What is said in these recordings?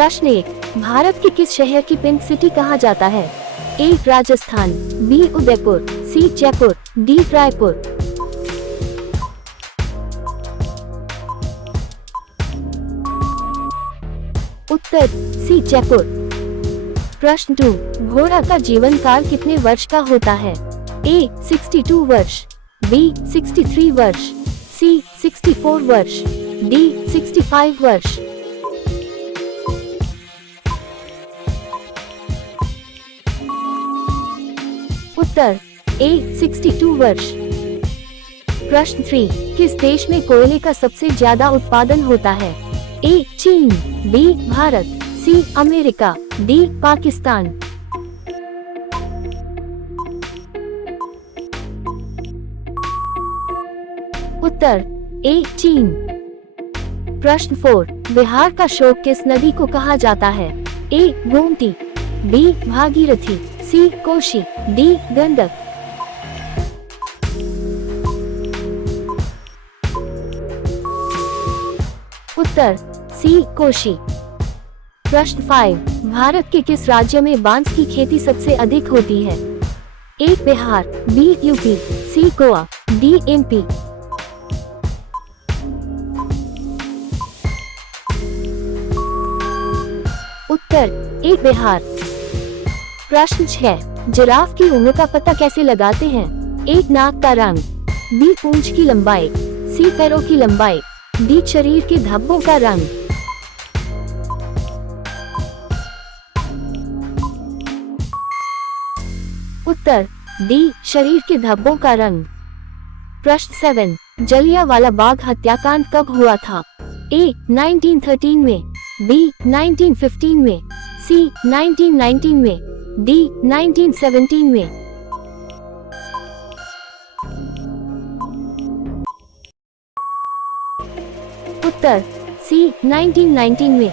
प्रश्न 1, भारत के किस शहर की पिंक सिटी कहा जाता है? ए. राजस्थान, बी. उदयपुर, सी. जयपुर, डी. रायपुर। उत्तर सी. जयपुर। प्रश्न 2, घोड़ा का जीवन काल कितने वर्ष का होता है? ए. 62 वर्ष, बी. 63 वर्ष, सी. 64 वर्ष, डी. 65 वर्ष। उत्तर ए. 62 वर्ष। प्रश्न 3, किस देश में कोयले का सबसे ज्यादा उत्पादन होता है? ए. चीन, B. Bharat, C. America, D. Pakistan. उत्तर ए. चीन। प्रश्न 4, बिहार का शोक किस नदी को कहा जाता है? ए. गोमती, बी. भागीरथी, सी. कोशी, डी. गंडक। उत्तर सी. कोशी। प्रश्न 5, भारत के किस राज्य में बांस की खेती सबसे अधिक होती है? ए. बिहार, बी. यूपी, सी. गोवा, डी. एमपी। उत्तर ए. बिहार। प्रश्न 6, जिराफ की उम्र का पता कैसे लगाते हैं? ए. नाक का रंग, बी. पूंछ की लंबाई, सी. पैरों की लंबाई, डी. शरीर के धब्बों का रंग। उत्तर डी. शरीर के धब्बों का रंग। प्रश्न 7, जलियांवाला बाग हत्याकांड कब हुआ था? ए. 1913 में, बी. 1915 में, सी. 1919 में, डी. 1917 में। उत्तर सी. 1919 में।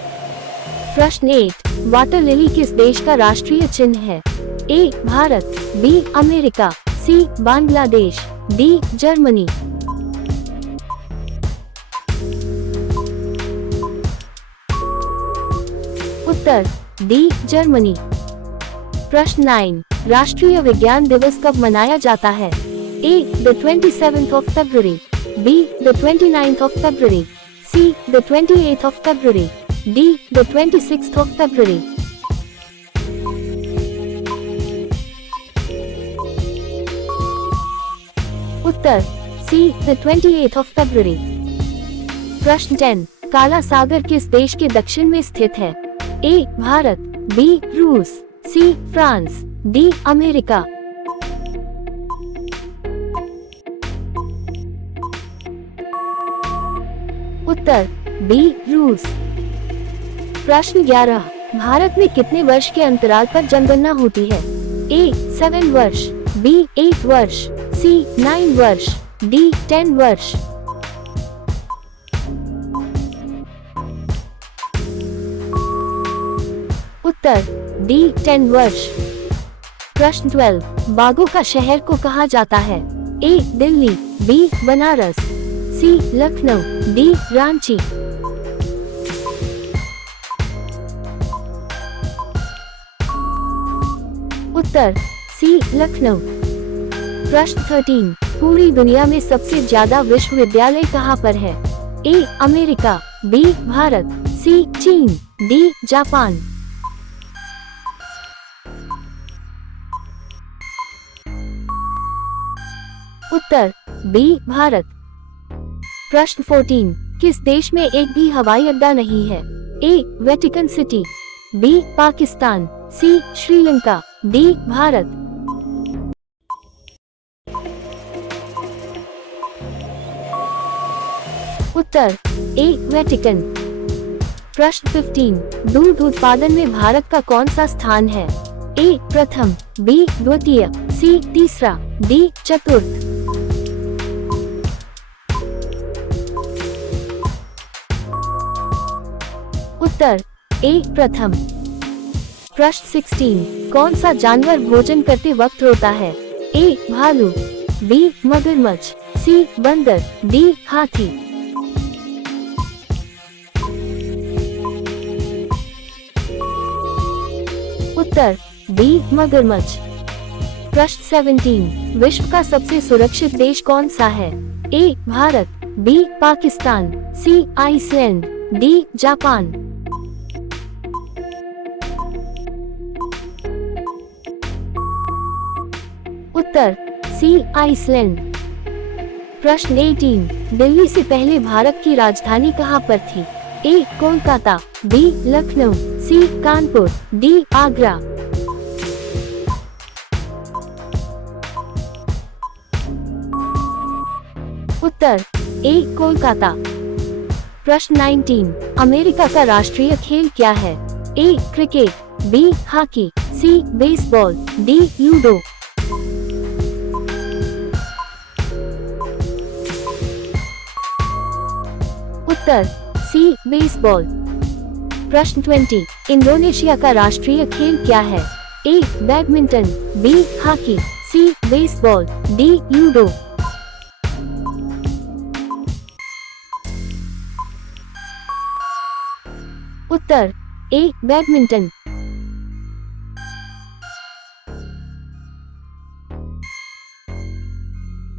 प्रश्न 8, वाटर लिली किस देश का राष्ट्रीय चिन्ह है? A. Bharat, B. America, C. Bangladesh, D. Germany. उत्तर डी. जर्मनी। प्रश्न 9, राष्ट्रीय विज्ञान दिवस कब मनाया जाता है? A. the 27th of February, B. the 29th of February, C. the 28th of February, D. the 26th of February। उत्तर C. the 28th of February। प्रश्न 10, काला सागर किस देश के दक्षिण में स्थित है? ए. भारत, बी. रूस, सी. France, D. अमेरिका। उत्तर बी. रूस। प्रश्न 11, भारत में कितने वर्ष के अंतराल पर जनगणना होती है? ए. 7 वर्ष, बी. 8 वर्ष, सी. 9 वर्ष, डी. 10 वर्ष। उत्तर डी. 10 वर्ष। प्रश्न 12, बागों का शहर को कहा जाता है? ए. दिल्ली, बी. बनारस, सी. लखनऊ, डी. रांची। उत्तर सी. लखनऊ। प्रश्न 13, पूरी दुनिया में सबसे ज्यादा विश्वविद्यालय कहाँ पर है? A. America, B. Bharat, C. चीन, डी. जापान। उत्तर बी. भारत। प्रश्न 14, किस देश में एक भी हवाई अड्डा नहीं है? A. Vatican City, B. Pakistan, C. Sri Lanka, D. Bharat. उत्तर ए. वेटिकन। प्रश्न 15, दूध उत्पादन में भारत का कौन सा स्थान है? ए. प्रथम, बी. द्वितीय, सी. तीसरा, डी. चतुर्थ। उत्तर ए. प्रथम। प्रश्न 16, कौन सा जानवर भोजन करते वक्त रोता है? ए. भालू, बी. मगरमच्छ, सी. बंदर, डी. हाथी। उत्तर बी मगरमच्छ। प्रश्न 17, विश्व का सबसे सुरक्षित देश कौन सा है? A Bharat, B Pakistan, C Iceland, D Japan. Uttar C Iceland. प्रश्न 18, दिल्ली से पहले भारत की राजधानी कहाँ पर थी? ए कोलकाता, बी लखनऊ, सी कानपुर, डी आगरा। उत्तर ए कोलकाता। प्रश्न 19, अमेरिका का राष्ट्रीय खेल क्या है? ए क्रिकेट, बी हॉकी, सी बेसबॉल, डी लूडो। उत्तर सी बेसबॉल। प्रश्न 20, इंडोनेशिया का राष्ट्रीय खेल क्या है? A badminton, B hockey, C baseball, D ludo. Uttar A badminton.